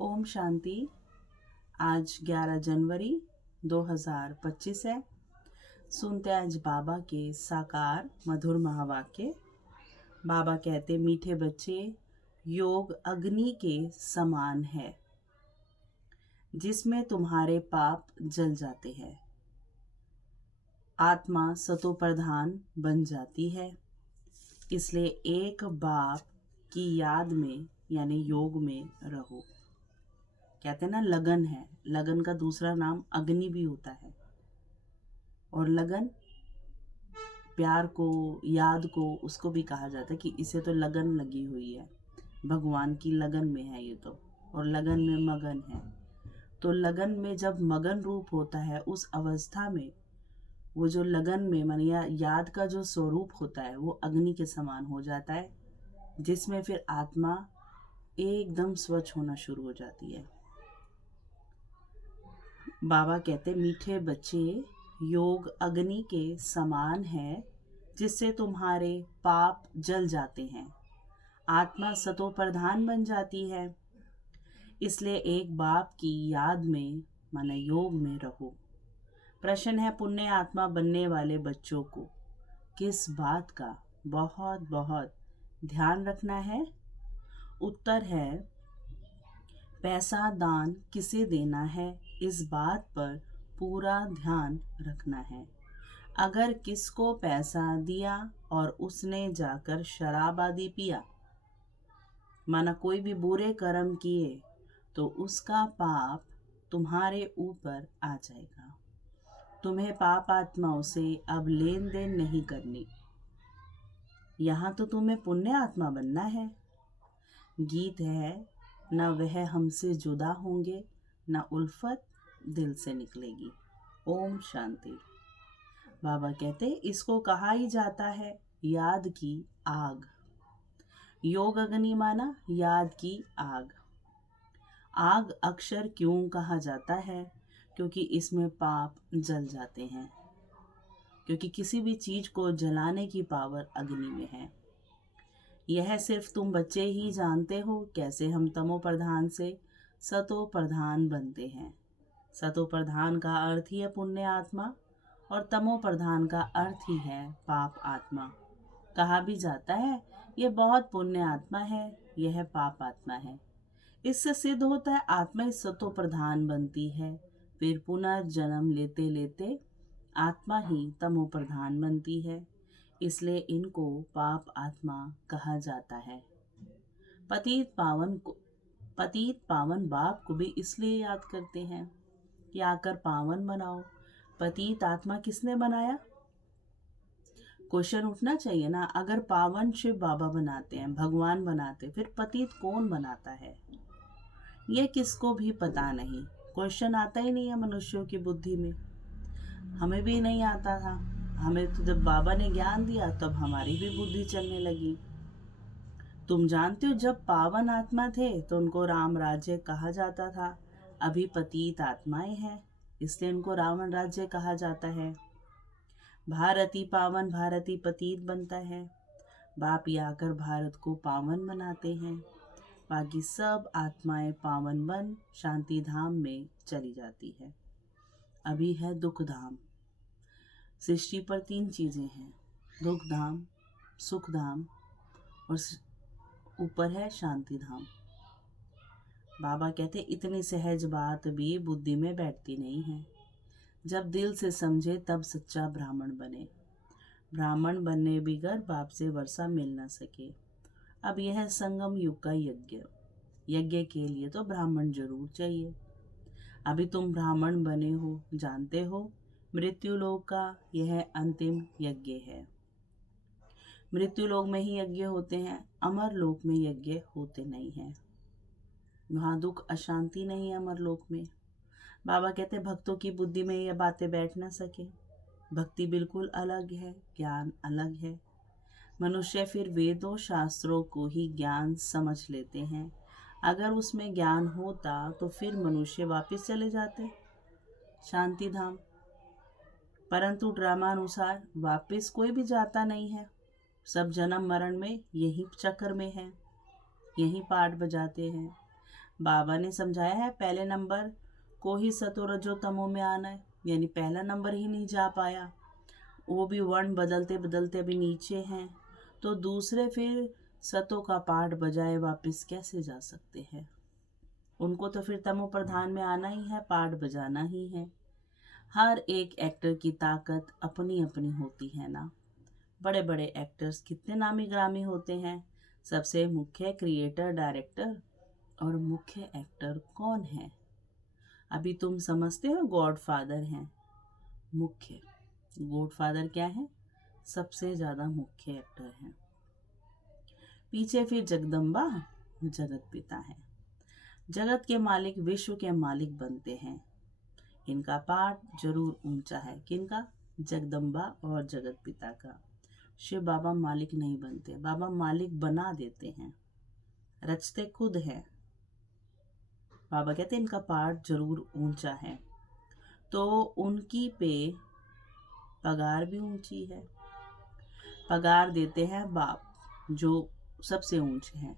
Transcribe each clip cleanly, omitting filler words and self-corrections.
ओम शांति। आज 11 जनवरी 2025 है। सुनते हैं आज बाबा के साकार मधुर महावाक्य। बाबा कहते, मीठे बच्चे, योग अग्नि के समान है जिसमें तुम्हारे पाप जल जाते हैं। आत्मा सतो प्रधान बन जाती है। इसलिए एक बाप की याद में यानी योग में रहो। कहते हैं ना, लगन है। लगन का दूसरा नाम अग्नि भी होता है। और लगन प्यार को, याद को, उसको भी कहा जाता है कि इसे तो लगन लगी हुई है, भगवान की लगन में है ये तो, और लगन में मगन है। तो लगन में जब मगन रूप होता है, उस अवस्था में वो जो लगन में माने याद का जो स्वरूप होता है वो अग्नि के समान हो जाता है, जिसमें फिर आत्मा एकदम स्वच्छ होना शुरू हो जाती है। बाबा कहते, मीठे बच्चे, योग अग्नि के समान है जिससे तुम्हारे पाप जल जाते हैं। आत्मा सतो प्रधान बन जाती है। इसलिए एक बाप की याद में माने योग में रहो। प्रश्न है, पुण्य आत्मा बनने वाले बच्चों को किस बात का बहुत बहुत ध्यान रखना है? उत्तर है, पैसा दान किसे देना है इस बात पर पूरा ध्यान रखना है। अगर किसको पैसा दिया और उसने जाकर शराब आदि पिया, माना कोई भी बुरे कर्म किए, तो उसका पाप तुम्हारे ऊपर आ जाएगा। तुम्हें पाप आत्माओं से अब लेन देन नहीं करनी। यहाँ तो तुम्हें पुण्य आत्मा बनना है। गीत है, न वह हमसे जुदा होंगे, न उल्फत दिल से निकलेगी। ओम शांति। बाबा कहते, इसको कहा ही जाता है याद की आग। योग अग्नि माना याद की आग। आग अक्षर क्यों कहा जाता है? क्योंकि इसमें पाप जल जाते हैं। क्योंकि किसी भी चीज को जलाने की पावर अग्नि में है। यह सिर्फ तुम बच्चे ही जानते हो कैसे हम तमो प्रधान से सतो प्रधान बनते हैं। सतो प्रधान का अर्थ ही है पुण्य आत्मा, और तमो प्रधान का अर्थ ही है पाप आत्मा। कहा भी जाता है यह बहुत पुण्य आत्मा है, यह पाप आत्मा है। इससे सिद्ध होता है आत्मा ही सतो प्रधान बनती है, फिर पुनर्जन्म लेते लेते आत्मा ही तमो प्रधान बनती है। इसलिए इनको पाप आत्मा कहा जाता है। पतित पावन बाप को भी इसलिए याद करते हैं कि आकर पावन बनाओ। पतित आत्मा किसने बनाया? क्वेश्चन उठना चाहिए ना। अगर पावन शिव बाबा बनाते हैं, भगवान बनाते, फिर पतित कौन बनाता है? ये किसको भी पता नहीं। क्वेश्चन आता ही नहीं है मनुष्यों की बुद्धि में। हमें भी नहीं आता था। हमें तो जब बाबा ने ज्ञान दिया तब हमारी भी बुद्धि चलने लगी। तुम जानते हो, जब पावन आत्मा थे तो उनको राम राज्य कहा जाता था। अभी पतित आत्माएं हैं, इसलिए उनको रावण राज्य कहा जाता है। भारती पावन, भारती पतित बनता है। बाप ही आकर भारत को पावन बनाते हैं। बाकी सब आत्माएं पावन बन शांति धाम में चली जाती है। अभी है दुख धाम। सृष्टि पर 3 चीजें हैं, दुख धाम, सुख धाम, और ऊपर है शांति धाम। बाबा कहते, इतनी सहज बात भी बुद्धि में बैठती नहीं है। जब दिल से समझे तब सच्चा ब्राह्मण बने। ब्राह्मण बनने बिगर बाप से वर्षा मिल न सके। अब यह संगम युग का यज्ञ। यज्ञ के लिए तो ब्राह्मण जरूर चाहिए। अभी तुम ब्राह्मण बने हो, जानते हो मृत्यु लोक का यह अंतिम यज्ञ है। मृत्यु लोक में ही यज्ञ होते हैं, अमर लोक में यज्ञ होते नहीं हैं। वहां दुख अशांति नहीं है अमर लोक में। बाबा कहते, भक्तों की बुद्धि में यह बातें बैठ ना सके। भक्ति बिल्कुल अलग है, ज्ञान अलग है। मनुष्य फिर वेदों शास्त्रों को ही ज्ञान समझ लेते हैं। अगर उसमें ज्ञान होता तो फिर मनुष्य वापस चले जाते शांति धाम। परंतु ड्रामानुसार वापस कोई भी जाता नहीं है। सब जन्म मरण में यही चक्कर में है, यही पाठ बजाते हैं। बाबा ने समझाया है पहले नंबर को ही सतो रजो तमो में आना है, यानी पहला नंबर ही नहीं जा पाया, वो भी वर्ण बदलते बदलते अभी नीचे हैं, तो दूसरे फिर सतों का पाठ बजाए वापस कैसे जा सकते हैं। उनको तो फिर तमो प्रधान में आना ही है, पाठ बजाना ही है। हर एक एक्टर की ताकत अपनी अपनी होती है ना। बड़े बड़े एक्टर्स कितने नामी ग्रामी होते हैं। सबसे मुख्य क्रिएटर डायरेक्टर और मुख्य एक्टर कौन है? अभी तुम समझते हो गॉडफादर हैं मुख्य। गॉडफादर क्या है? सबसे ज़्यादा मुख्य एक्टर हैं। पीछे फिर जगदम्बा जगत पिता है। जगत के मालिक विश्व के मालिक बनते हैं। इनका पाठ जरूर ऊंचा है। किनका? जगदम्बा और जगत पिता का। शिव बाबा मालिक नहीं बनते, बाबा मालिक बना देते हैं, रचते खुद हैं। बाबा कहते हैं इनका पाठ जरूर ऊंचा है, तो उनकी पे पगार भी ऊंची है। पगार देते हैं बाप, जो सबसे ऊंचे हैं।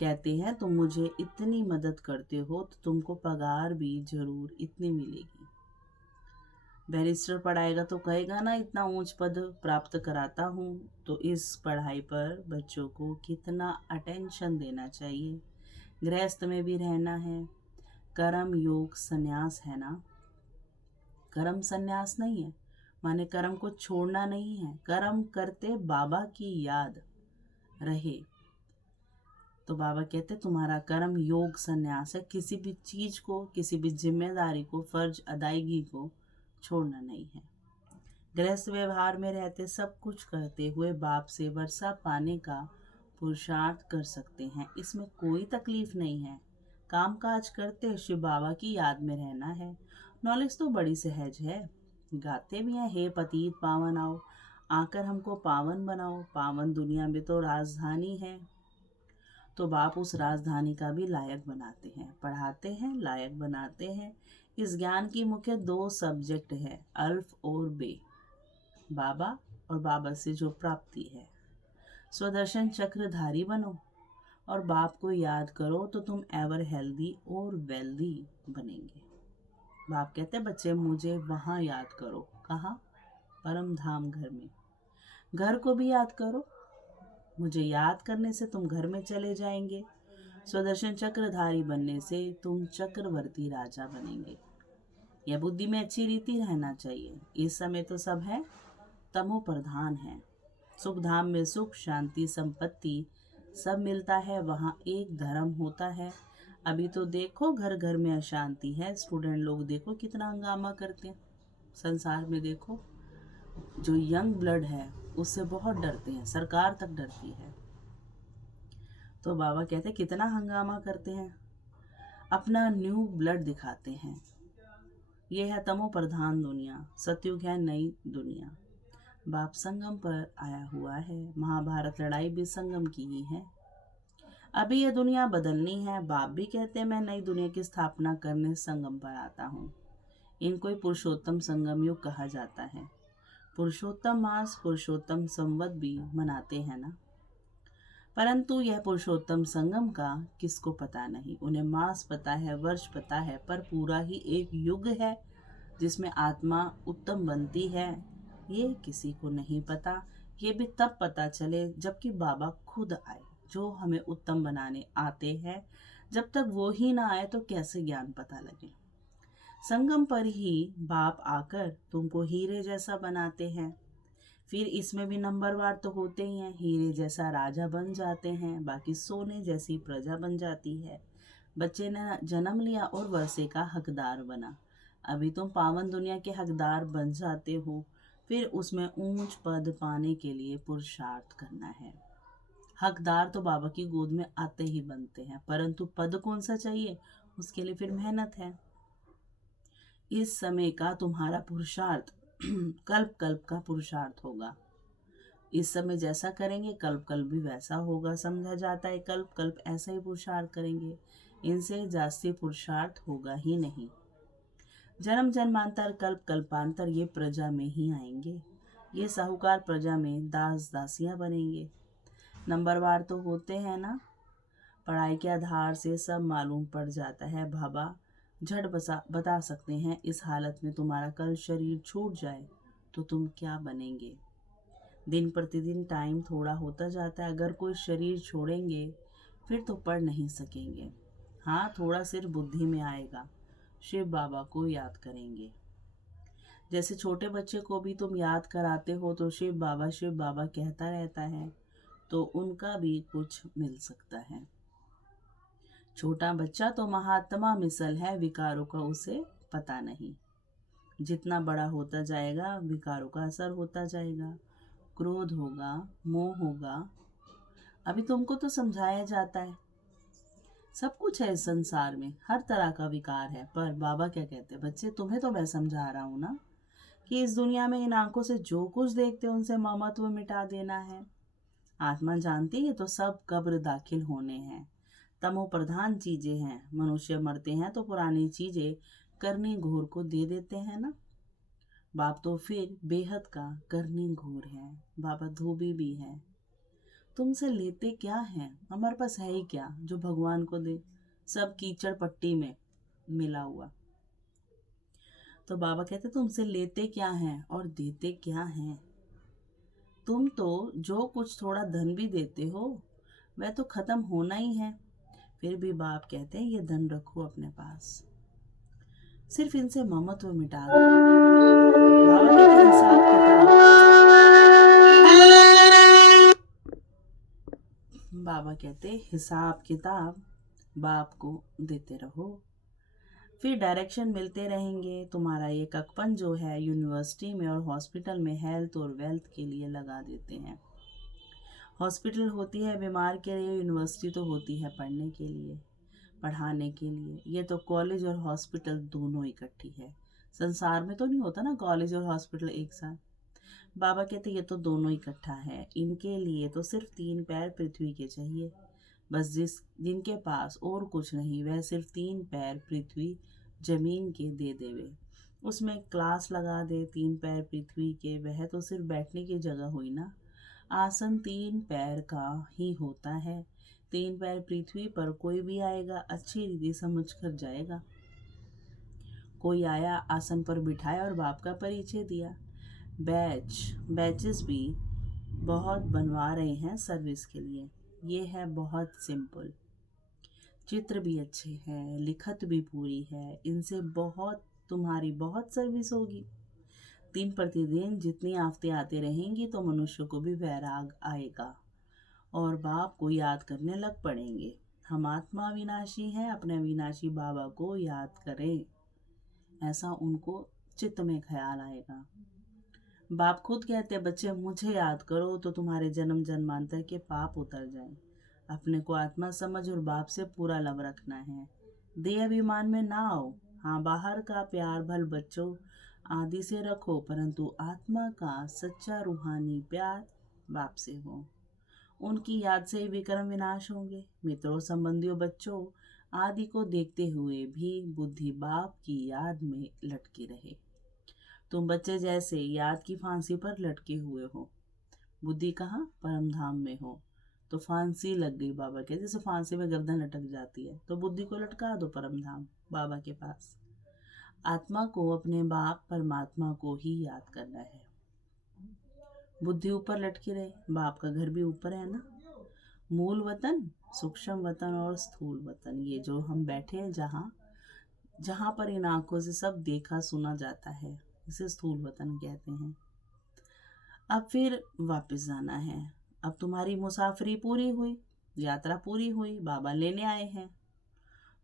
कहते हैं तुम मुझे इतनी मदद करते हो तो तुमको पगार भी जरूर इतनी मिलेगी। बैरिस्टर पढ़ाएगा तो कहेगा ना इतना ऊंच पद प्राप्त कराता हूँ, तो इस पढ़ाई पर बच्चों को कितना अटेंशन देना चाहिए। गृहस्थ में भी रहना है। कर्म योग संन्यास है ना। कर्म संन्यास नहीं है, माने कर्म को छोड़ना नहीं है, कर्म करते बाबा की याद रहे। तो बाबा कहते तुम्हारा कर्म योग संन्यास है। किसी भी चीज को, किसी भी जिम्मेदारी को, फर्ज अदायगी को छोड़ना नहीं है। गृहस्थ व्यवहार में रहते सब कुछ करते हुए बाप से वर्षा पाने का पुरुषार्थ कर सकते हैं, इसमें कोई तकलीफ नहीं है। काम काज करते शिव बाबा की याद में रहना है। नॉलेज तो बड़ी सहज है। गाते भी हैं, हे पतित पावन आओ, आकर हमको पावन बनाओ। पावन दुनिया में तो राजधानी है, तो बाप उस राजधानी का भी लायक बनाते हैं, पढ़ाते हैं, लायक बनाते हैं। इस ज्ञान की मुख्य 2 सब्जेक्ट है, अल्फ और बे। बाबा और बाबा से जो प्राप्ति है। स्वदर्शन चक्रधारी बनो और बाप को याद करो तो तुम एवर हेल्दी और वेल्दी बनेंगे। बाप कहते बच्चे मुझे वहाँ याद करो। कहाँ? परम धाम घर में। घर को भी याद करो। मुझे याद करने से तुम घर में चले जाएंगे। स्वदर्शन चक्रधारी बनने से तुम चक्रवर्ती राजा बनेंगे। यह बुद्धि में अच्छी रीति रहना चाहिए। इस समय तो सब है तमो प्रधान है। सुख धाम में सुख शांति संपत्ति सब मिलता है, वहाँ एक धर्म होता है। अभी तो देखो घर घर में अशांति है। स्टूडेंट लोग देखो कितना हंगामा करते हैं। संसार में देखो जो यंग ब्लड है उससे बहुत डरते हैं, सरकार तक डरती है। तो बाबा कहते कितना हंगामा करते हैं, अपना न्यू ब्लड दिखाते हैं। ये है तमो प्रधान दुनिया, सतयुग है नई दुनिया। बाप संगम पर आया हुआ है। महाभारत लड़ाई भी संगम की ही है। अभी ये दुनिया बदलनी है। बाप भी कहते हैं मैं नई दुनिया की स्थापना करने संगम पर आता हूँ। इनको ही पुरुषोत्तम संगम युग कहा जाता है। पुरुषोत्तम मास, पुरुषोत्तम संवत भी मनाते हैं ना, परंतु यह पुरुषोत्तम संगम का किसको पता नहीं। उन्हें मास पता है, वर्ष पता है, पर पूरा ही एक युग है जिसमें आत्मा उत्तम बनती है, ये किसी को नहीं पता। ये भी तब पता चले जबकि बाबा खुद आए, जो हमें उत्तम बनाने आते हैं। जब तक वो ही ना आए तो कैसे ज्ञान पता लगे। संगम पर ही बाप आकर तुमको हीरे जैसा बनाते हैं। फिर इसमें भी नंबरवार तो होते ही हैं। हीरे जैसा राजा बन जाते हैं, बाकी सोने जैसी प्रजा बन जाती है। बच्चे ने जन्म लिया और वर्षे का हकदार बना। अभी तुम पावन दुनिया के हकदार बन जाते हो। फिर उसमें ऊंच पद पाने के लिए पुरुषार्थ करना है। हकदार तो बाबा की गोद में आते ही बनते हैं, परंतु पद कौन सा चाहिए, उसके लिए फिर मेहनत है। इस समय का तुम्हारा पुरुषार्थ कल्प कल्प का पुरुषार्थ होगा। इस समय जैसा करेंगे कल्प कल्प भी वैसा होगा। समझा जाता है कल्प कल्प ऐसा ही पुरुषार्थ करेंगे। इनसे जास्ती पुरुषार्थ होगा ही नहीं। जन्म जन्मांतर कल्प कल्पांतर ये प्रजा में ही आएंगे। ये साहूकार प्रजा में दास दासियां बनेंगे। नंबरवार तो होते हैं ना, पढ़ाई के आधार से सब मालूम पड़ जाता है। बाबा झट बता सकते हैं इस हालत में तुम्हारा कल शरीर छूट जाए तो तुम क्या बनेंगे। दिन प्रतिदिन टाइम थोड़ा होता जाता है। अगर कोई शरीर छोड़ेंगे फिर तो पढ़ नहीं सकेंगे। हाँ, थोड़ा सिर्फ बुद्धि में आएगा। शिव बाबा को याद करेंगे। जैसे छोटे बच्चे को भी तुम याद कराते हो तो शिव बाबा कहता रहता है, तो उनका भी कुछ मिल सकता है। छोटा बच्चा तो महात्मा मिसल है, विकारों का उसे पता नहीं। जितना बड़ा होता जाएगा विकारों का असर होता जाएगा। क्रोध होगा, मोह होगा। अभी तुमको तो समझाया जाता है सब कुछ है इस संसार में, हर तरह का विकार है। पर बाबा क्या कहते हैं, बच्चे तुम्हें तो मैं समझा रहा हूं ना कि इस दुनिया में इन आंखों से जो कुछ देखते हो उनसे ममत्व मिटा देना है। आत्मा जानती है तो सब कब्र दाखिल होने हैं। तमो प्रधान चीजें हैं। मनुष्य मरते हैं तो पुरानी चीजें करनी घोर को दे देते हैं ना। बाप तो फिर बेहद का करनी घोर है। बाबा धोबी भी है। तुमसे लेते क्या है, हमारे पास है ही क्या जो भगवान को दे। सब कीचड़ पट्टी में मिला हुआ। तो बाबा कहते तुमसे लेते क्या है और देते क्या है। तुम तो जो कुछ थोड़ा धन भी देते हो वह तो खत्म होना ही है। फिर भी बाप कहते हैं ये धन रखो अपने पास, सिर्फ इनसे ममत्व मिटा दो। बाबा कहते हिसाब किताब बाप को देते रहो, फिर डायरेक्शन मिलते रहेंगे। तुम्हारा ये ककपन जो है यूनिवर्सिटी में और हॉस्पिटल में हेल्थ और वेल्थ के लिए लगा देते हैं। हॉस्पिटल होती है बीमार के लिए, यूनिवर्सिटी तो होती है पढ़ने के लिए, पढ़ाने के लिए। ये तो कॉलेज और हॉस्पिटल दोनों इकट्ठी है। संसार में तो नहीं होता ना कॉलेज और हॉस्पिटल एक साथ। बाबा कहते ये तो दोनों इकट्ठा है। इनके लिए तो सिर्फ 3 पैर पृथ्वी के चाहिए। बस जिनके पास और कुछ नहीं वह सिर्फ 3 पैर पृथ्वी जमीन के दे देवे। उसमें क्लास लगा दे 3 पैर पृथ्वी के, वह तो सिर्फ बैठने की जगह हुई ना। आसन 3 पैर का ही होता है। 3 पैर पृथ्वी पर कोई भी आएगा अच्छी रीति समझ कर जाएगा। कोई आया आसन पर बिठाया और बाप का परिचय दिया। बैचेस भी बहुत बनवा रहे हैं सर्विस के लिए। ये है बहुत सिंपल। चित्र भी अच्छे हैं, लिखत भी पूरी है। इनसे तुम्हारी बहुत सर्विस होगी। दिन प्रतिदिन जितनी आफतें आती रहेंगी तो मनुष्य को भी वैराग आएगा और बाप को याद करने लग पड़ेंगे। हम आत्मा विनाशी हैं, अपने विनाशी बाबा को याद करें, ऐसा उनको चित्त में ख्याल आएगा। बाप खुद कहते हैं बच्चे मुझे याद करो तो तुम्हारे जन्म जन्मांतर के पाप उतर जाएं। अपने को आत्मा समझ और बाप से पूरा लव रखना है। देह अभिमान में ना आओ। हाँ, बाहर का प्यार भल बच्चों आदि से रखो, परंतु आत्मा का सच्चा रूहानी प्यार बाप से हो। उनकी याद से ही विक्रम विनाश होंगे। मित्रों, संबंधियों, बच्चों आदि को देखते हुए भी बुद्धि बाप की याद में लटकी रहे। तुम बच्चे जैसे याद की फांसी पर लटके हुए हो, बुद्धि कहाँ, परम धाम में हो। तो फांसी लग गई बाबा के, जैसे फांसी में गर्दन लटक जाती है, तो बुद्धि को लटका दो परम धाम बाबा के पास। आत्मा को अपने बाप परमात्मा को ही याद करना है। बुद्धि ऊपर लटकी रहे, बाप का घर भी ऊपर है ना। मूल वतन, सूक्ष्म वतन और स्थूल वतन, ये जो हम बैठे हैं जहाँ पर इन आंखों से सब देखा सुना जाता है, इसे स्थूल वतन कहते हैं। अब फिर वापस जाना है। अब तुम्हारी मुसाफरी पूरी हुई, यात्रा पूरी हुई, बाबा लेने आए हैं।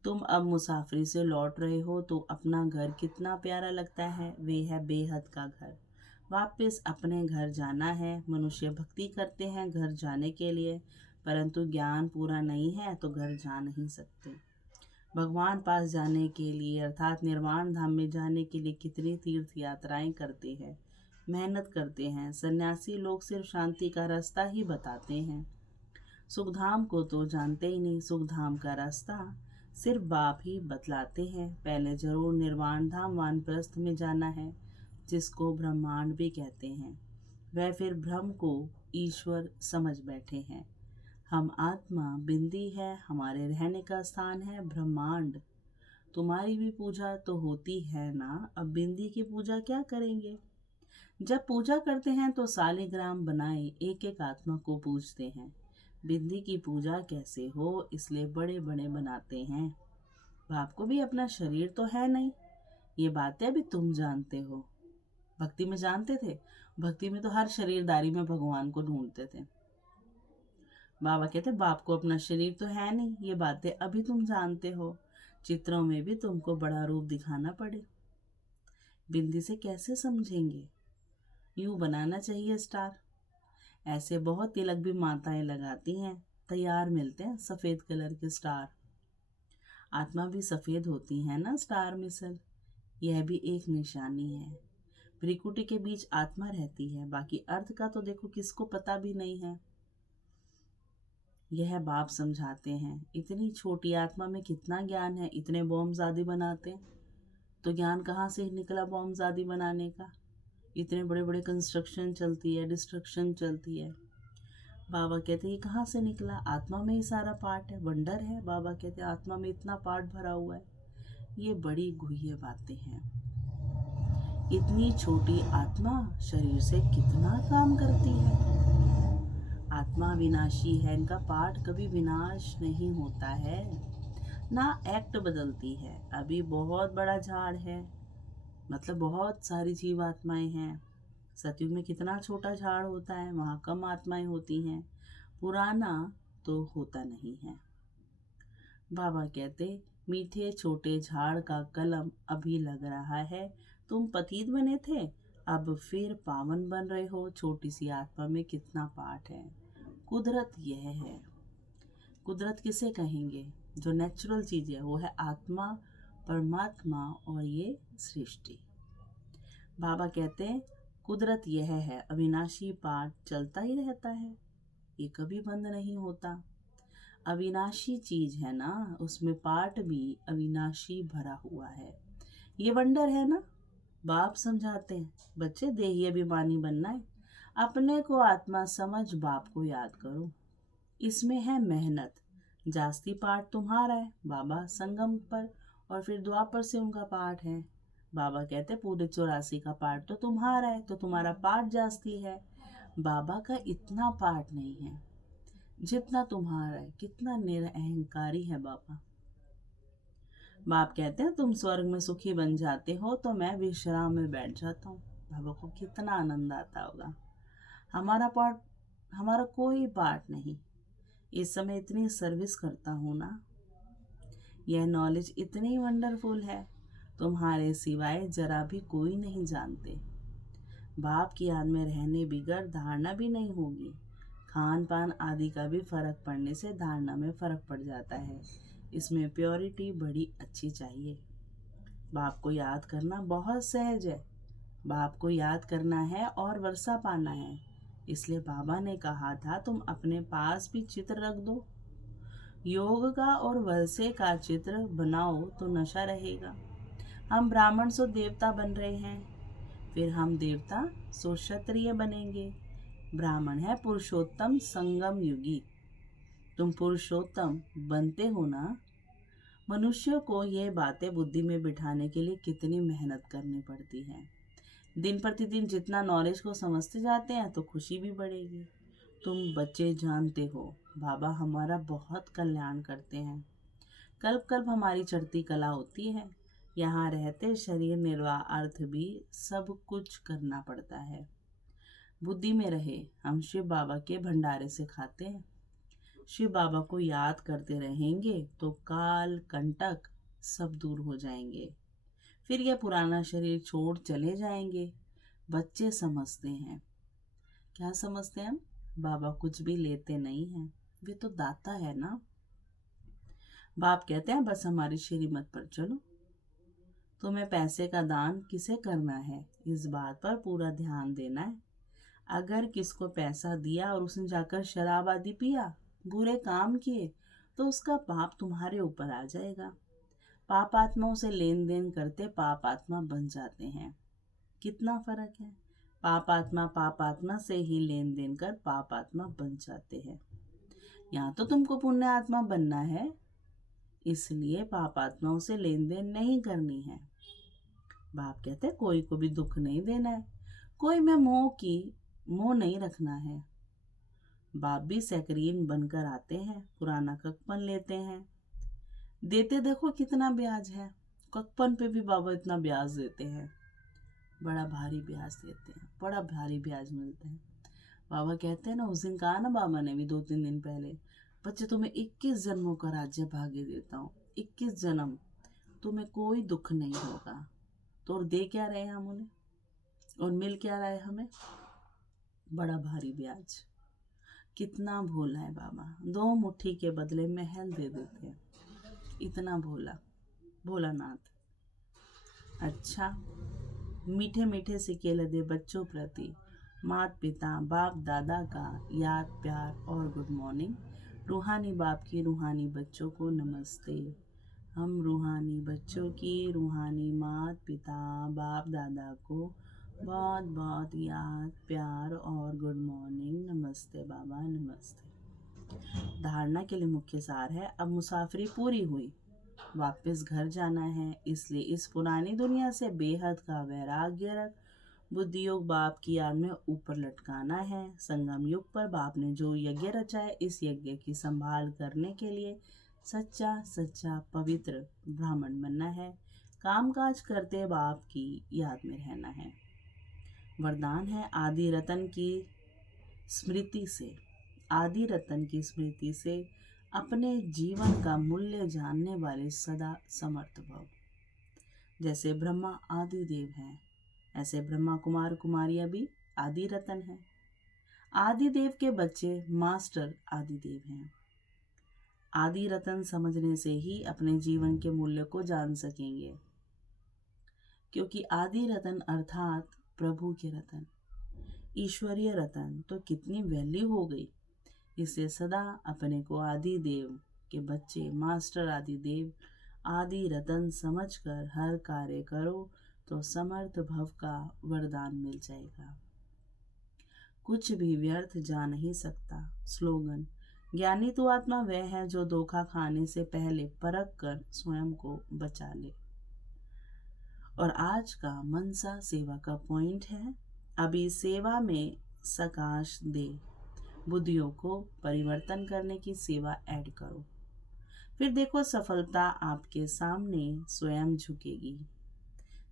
तुम अब मुसाफरी से लौट रहे हो तो अपना घर कितना प्यारा लगता है। वे है बेहद का घर। वापस अपने घर जाना है। मनुष्य भक्ति करते हैं घर जाने के लिए, परंतु ज्ञान पूरा नहीं है तो घर जा नहीं सकते। भगवान पास जाने के लिए अर्थात निर्वाण धाम में जाने के लिए कितनी तीर्थ यात्राएं करते हैं, मेहनत करते हैं। सन्यासी लोग सिर्फ शांति का रास्ता ही बताते हैं, सुखधाम को तो जानते ही नहीं। सुखधाम का रास्ता सिर्फ बाप ही बतलाते हैं। पहले जरूर निर्वाण धाम वानप्रस्थ में जाना है, जिसको ब्रह्मांड भी कहते हैं। वह फिर ब्रह्म को ईश्वर समझ बैठे हैं। हम आत्मा बिंदी है, हमारे रहने का स्थान है ब्रह्मांड। तुम्हारी भी पूजा तो होती है ना, अब बिंदी की पूजा क्या करेंगे। जब पूजा करते हैं तो सालिग्राम बनाए एक एक आत्मा को पूजते हैं। बिंदी की पूजा कैसे हो, इसलिए बड़े बड़े बनाते हैं। बाप को भी अपना शरीर तो है नहीं, ये बातें अभी तुम जानते हो। भक्ति में जानते थे, भक्ति में तो हर शरीरदारी में भगवान को ढूंढते थे। बाबा कहते बाप को अपना शरीर तो है नहीं, ये बातें अभी तुम जानते हो। चित्रों में भी तुमको बड़ा रूप दिखाना पड़े, बिंदी से कैसे समझेंगे। यूं बनाना चाहिए स्टार। ऐसे बहुत तिलक भी माताएं लगाती हैं, तैयार मिलते हैं सफेद कलर के स्टार। आत्मा भी सफेद होती है ना स्टार मिसल, यह भी एक निशानी है। भ्रिकुटी के बीच आत्मा रहती है, बाकी अर्थ का तो देखो किसको पता भी नहीं है। यह बाप समझाते हैं। इतनी छोटी आत्मा में कितना ज्ञान है, इतने बॉम्ब आदि बनाते हैं, तो ज्ञान कहाँ से निकला बॉम्ब आदि बनाने का। इतने बड़े बड़े कंस्ट्रक्शन चलती है, डिस्ट्रक्शन चलती है। बाबा कहते हैं कहाँ से निकला, आत्मा में ही सारा पार्ट है, वंडर है। बाबा कहते हैं आत्मा में इतना पार्ट भरा हुआ है। ये बड़ी गुह्य बातें हैं। इतनी छोटी आत्मा शरीर से कितना काम करती है। आत्मा विनाशी है, इनका पार्ट कभी विनाश नहीं होता है, ना एक्ट बदलती है। अभी बहुत बड़ा झाड़ है, मतलब बहुत सारी जीव आत्माएं हैं। सतयुग में कितना छोटा झाड़ होता है, वहाँ कम आत्माएं होती हैं। पुराना तो होता नहीं है। बाबा कहते मीठे छोटे झाड़ का कलम अभी लग रहा है। तुम पतित बने थे, अब फिर पावन बन रहे हो। छोटी सी आत्मा में कितना पाठ है। कुदरत यह है। कुदरत किसे कहेंगे, जो नेचुरल चीज है वो है आत्मा, परमात्मा और ये सृष्टि। बाबा कहते हैं कुदरत यह है, अविनाशी पाठ चलता ही रहता है, ये कभी बंद नहीं होता। अविनाशी चीज है ना, उसमें पार्ट भी अविनाशी भरा हुआ है। ये वंडर है ना। बाप समझाते हैं बच्चे देही अभिमानी बनना है, अपने को आत्मा समझ बाप को याद करो। इसमें है मेहनत। जास्ती पाठ तुम्हारा है, बाबा संगम पर और फिर द्वापर से उनका पाठ है। बाबा कहते पूरे 84 का पाठ तो तुम्हारा है, तो तुम्हारा पाठ जास्ती है। बाबा का इतना पाठ नहीं है जितना तुम्हारा है। कितना निरअहंकारी है बाबा। बाप कहते हैं तुम स्वर्ग में सुखी बन जाते हो तो मैं विश्राम में बैठ जाता हूँ। बाबा को कितना आनंद आता होगा। हमारा पाठ, हमारा कोई पाठ नहीं। इस समय इतनी सर्विस करता हूँ ना, यह नॉलेज इतनी वंडरफुल है, तुम्हारे सिवाय जरा भी कोई नहीं जानते। बाप की याद में रहने बिगड़ धारणा भी नहीं होगी। खान पान आदि का भी फर्क पड़ने से धारणा में फर्क पड़ जाता है। इसमें प्योरिटी बड़ी अच्छी चाहिए। बाप को याद करना बहुत सहज है। बाप को याद करना है और वर्षा पाना है। इसलिए बाबा ने कहा था तुम अपने पास भी चित्र रख दो। योग का और वर्षे का चित्र बनाओ तो नशा रहेगा। हम ब्राह्मण सो देवता बन रहे हैं, फिर हम देवता सो क्षत्रिय बनेंगे। ब्राह्मण है पुरुषोत्तम संगम युगी। तुम पुरुषोत्तम बनते हो ना। मनुष्य को ये बातें बुद्धि में बिठाने के लिए कितनी मेहनत करनी पड़ती है। दिन प्रतिदिन जितना नॉलेज को समझते जाते हैं तो खुशी भी बढ़ेगी। तुम बच्चे जानते हो बाबा हमारा बहुत कल्याण करते हैं। कल्प कल्प हमारी चढ़ती कला होती है। यहाँ रहते शरीर निर्वाह अर्थ भी सब कुछ करना पड़ता है। बुद्धि में रहे हम शिव बाबा के भंडारे से खाते हैं। शिव बाबा को याद करते रहेंगे तो काल कंटक सब दूर हो जाएंगे। फिर यह पुराना शरीर छोड़ चले जाएंगे। बच्चे समझते हैं। क्या समझते हैं हम? बाबा कुछ भी लेते नहीं हैं, वे तो दाता है ना। बाप कहते हैं बस हमारी श्रीमत पर चलो। तुम्हें पैसे का दान किसे करना है, इस बात पर पूरा ध्यान देना है। अगर किसको पैसा दिया और उसने जाकर शराब आदि पिया, बुरे काम किए, तो उसका पाप तुम्हारे ऊपर आ जाएगा। पाप आत्माओं से लेन देन करते पाप आत्मा बन जाते हैं। कितना फर्क है। पाप आत्मा से ही लेन देन कर पाप आत्मा बन जाते हैं। यहाँ तो तुमको पुण्य आत्मा बनना है, इसलिए पाप आत्माओं से लेन देन नहीं करनी है। बाप कहते हैं कोई को भी दुख नहीं देना है, कोई में मोह नहीं रखना है। बाप भी सैकरीन बनकर आते हैं, पुराना ककपन लेते हैं, देते देखो कितना ब्याज है। ककपन पे भी बाबा इतना ब्याज देते हैं, बड़ा भारी ब्याज देते हैं, बड़ा भारी ब्याज मिलते हैं। बाबा कहते हैं ना, उस दिन कहा ना बाबा ने भी 2-3 दिन पहले, बच्चे तुम्हें 21 जन्मों का राज्य भाग्य देता हूँ, 21 जन्म, तुम्हें कोई दुख नहीं होगा। तो और दे क्या रहे हम उन्हें, और मिल क्या रहा है हमें? बड़ा भारी ब्याज। कितना भोला है बाबा, 2 मुट्ठी के बदले महल दे देते हैं। इतना भोलानाथ। अच्छा, मीठे मीठे सिक्के लदे बच्चों प्रति माता पिता बाप दादा का याद प्यार और गुड मॉर्निंग। रूहानी बाप की रूहानी बच्चों को नमस्ते। हम रूहानी बच्चों की रूहानी माता पिता बाप दादा को बहुत बहुत याद प्यार और गुड मॉर्निंग। नमस्ते बाबा, नमस्ते। धारणा के लिए मुख्य सार है, अब मुसाफरी पूरी हुई, वापस घर जाना है, इसलिए इस पुरानी दुनिया से बेहद का वैराग्य रख बुद्धि योग बाप की याद में ऊपर लटकाना है। संगम युग पर बाप ने जो यज्ञ रचा है, इस यज्ञ की संभाल करने के लिए सच्चा सच्चा पवित्र ब्राह्मण बनना है। कामकाज करते बाप की याद में रहना है। वरदान है, आदि रतन की स्मृति से अपने जीवन का मूल्य जानने वाले सदा समर्थ भव। जैसे ब्रह्मा आदि देव हैं, ऐसे ब्रह्मा कुमार कुमारियां भी आदि रतन हैं। आदि देव के बच्चे मास्टर आदि देव हैं। आदि रतन समझने से ही अपने जीवन के मूल्य को जान सकेंगे, क्योंकि आदि रतन अर्थात प्रभु के रतन, ईश्वरीय रतन तो कितनी वैल्यू हो गई। इससे सदा अपने को आदि देव के बच्चे मास्टर आदि देव आदि रतन समझकर हर कार्य करो तो समर्थ भव का वरदान मिल जाएगा। कुछ भी व्यर्थ जा नहीं सकता। स्लोगन, ज्ञानी तो आत्मा वह है जो धोखा खाने से पहले परख कर स्वयं को बचा ले। और आज का मनसा सेवा का पॉइंट है, अभी सेवा में सकाश दे, बुद्धियों को परिवर्तन करने की सेवा ऐड करो, फिर देखो सफलता आपके सामने स्वयं झुकेगी।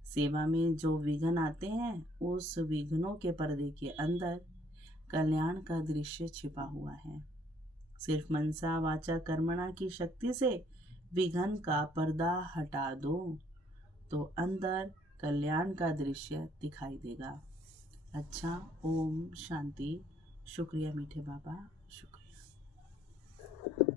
सेवा में जो विघ्न आते हैं, उस विघ्नों के पर्दे के अंदर कल्याण का दृश्य छिपा हुआ है। सिर्फ मनसा वाचा कर्मणा की शक्ति से विघ्न का पर्दा हटा दो तो अंदर कल्याण का दृश्य दिखाई देगा। अच्छा, ओम शांति। शुक्रिया मीठे बाबा, शुक्रिया।